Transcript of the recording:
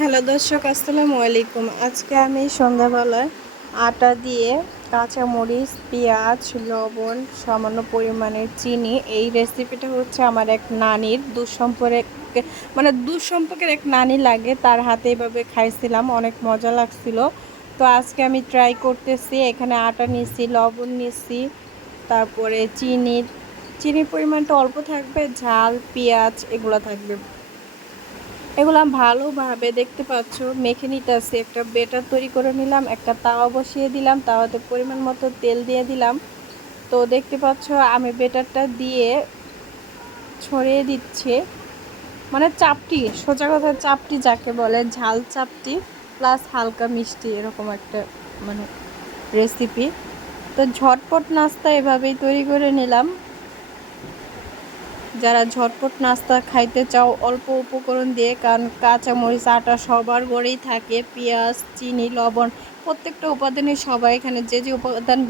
Hello দর্শক, আসসালামু আলাইকুম। আজকে আমি সন্ধ্যাবেলায় আটা দিয়ে কাঁচা মরিচ পেঁয়াজ, লবণ, সামান্য পরিমাণের চিনি, এই রেসিপিটা হচ্ছে আমার এক নানির। দুঃসম্পর্কে মানে দুঃসম্পর্কের এক নানি লাগে, তার হাতে এভাবে খাইছিলাম, অনেক মজা লাগছিল। তো আজকে আমি ট্রাই করতেছি, এখানে আটা নিয়েছি, লবণ নিয়েছি, তারপরে চিনি চিনির পরিমাণটা অল্প থাকবে, ঝাল, পেঁয়াজ, এগুলো থাকবে। এগুলো ভালোভাবে দেখতে পাচ্ছ। মেখে নিতেছি একটা বেটার তৈরি করে নিলাম, একটা তাওয়া বসিয়ে দিলাম, তাওয়াতে পরিমাণ মতো তেল দিয়ে দিলাম। তো দেখতে পাচ্ছ, আমি বেটারটা দিয়ে ছড়িয়ে দিচ্ছি। মানে চাপটি, সোজা কথা চাপটি যাকে বলে, ঝাল চাপটি প্লাস হালকা মিষ্টি, এরকম একটা মানে রেসিপি তো ঝটপট নাস্তা এভাবেই তৈরি করে নিলাম। যারা ঝটপট নাস্তা খাইতে চাও, অল্প উপকরণ দিয়ে কারণ কাঁচা মরিচ আটা সবার গড়েই থাকে, পেঁয়াজ, চিনি, লবণ, প্রত্যেকটা উপাদানে সবাই এখানে যে যে উপাদান